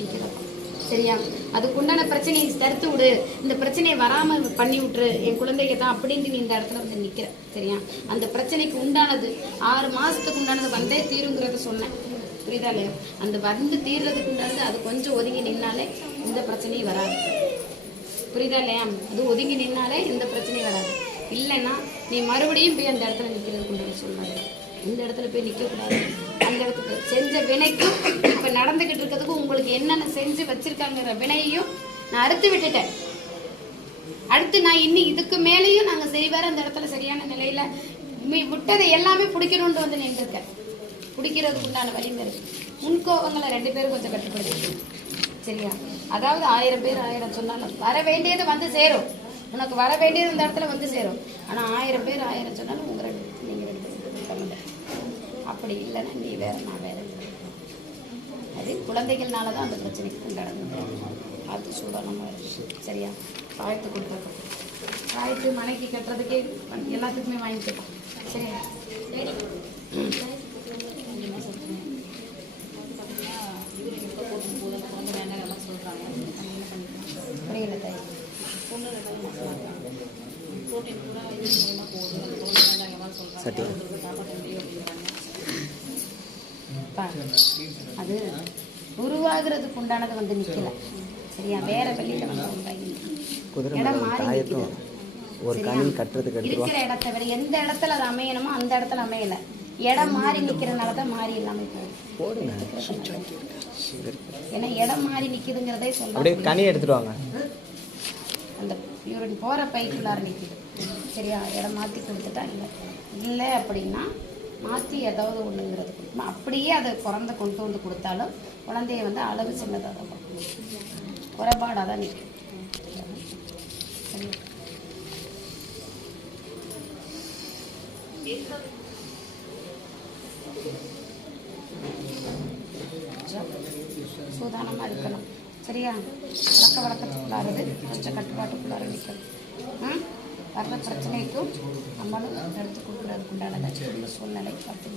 நிற்கணும். சரியா? அதுக்குண்டான பிரச்சனையை தடுத்து விடு, இந்த பிரச்சனையை வராம பண்ணி விட்டுரு, என் குழந்தைங்க தான் அப்படின்னு நீ இந்த இடத்துல வந்து நிற்கிற. சரியா? அந்த பிரச்சனைக்கு உண்டானது 6 மாசத்துக்கு உண்டானது வந்தே தீருங்கிறத சொன்னேன். புரியுதா இல்லையா? அந்த வந்து தீர்றதுக்கு உண்டானது அது கொஞ்சம் ஒதுங்கி நின்னாலே இந்த பிரச்சனையும் வராது. புரியுதா இல்லையா? அது ஒதுங்கி நின்னாலே இந்த பிரச்சனையும் வராது. இல்லைன்னா நீ மறுபடியும் போய் அந்த இடத்துல நிற்கிறதுக்கு உண்டான சொன்னாங்க. இந்த இடத்துல போய் நிற்கக்கூடாது. அந்த இடத்துக்கு செஞ்ச வினைக்கும் இப்போ நடந்துக்கிட்டு இருக்கிறதுக்கும் உங்களுக்கு என்னென்ன செஞ்சு வச்சிருக்காங்கிற வினையையும் நான் அறுத்து விட்டுட்டேன். அடுத்து நான் இன்னும் இதுக்கு மேலேயும் நாங்கள் செய்வார் அந்த இடத்துல சரியான நிலையில விட்டதை எல்லாமே பிடிக்கணும்னு வந்து நின்றுருக்கேன். பிடிக்கிறதுக்கு உண்டான வழிமுறை முன்கோபங்களை 2 பேரும் கொஞ்சம் கட்டுப்படுத்திக்கணும். சரியா? அதாவது 1000 பேர் 1000 சொன்னாலும் வர வேண்டியது வந்து சேரும். உனக்கு வர வேண்டியது இந்த இடத்துல வந்து சேரும். ஆனால் 1000 பேர் 1000 சொன்னாலும் உங்கள் நீங்கள் 2 பேரும் அப்படி இல்லைன்னா நீ வேற நான் வேற. அது குழந்தைகள்னால தான் அந்த பிரச்சனைக்கு உண்டானது. பார்த்து சூடானமாக இருக்கு. சரியா? காய்த்து கொடுத்துருக்கோம். காய்த்து மனைக்கு கட்டுறதுக்கே எல்லாத்துக்குமே வாங்கிக்கலாம். சரியா? புரியல தாய். அது உருவாகிறதுக்கு உண்டானது வந்து நிக்கல. சரியா? வேற வெளியில வந்து இடம் மாறி இருக்கிற இடத்த வேற எந்த இடத்துல அது அமையணுமோ அந்த இடத்துல அமையல. இடம் மாறி நிக்கிறதுனாலதான் மாறி இல்லாம போகுது. ஏன்னா இடம் மாறி நிக்குதுங்கிறதே சொல்றாங்க. அந்த யூரின் போற பைக்குள்ளார நிக்குது. சரியா? இடம் மாத்தி கொடுத்துட்டா இல்லை அப்படின்னா மாற்றி ஏதாவது ஒன்றுங்கிறது கொடுக்கணும். அப்படியே அதை பிறந்த கொண்டு வந்து கொடுத்தாலும் குழந்தைய வந்து அளவு சின்னதாக தான் பார்க்கணும். குறைபாடாக தான் நிற்கும். சூதானமாக இருக்கணும். சரியா? வழக்கத்துக்குள்ளாரது கொஞ்சம் கட்டுப்பாட்டுக்குள்ளார நிற்கணும். வர்ற பிரச்சனைக்கும் நம்மளும் எடுத்து கொடுக்குறதுக்கு உண்டான சூழ்நிலை பார்த்து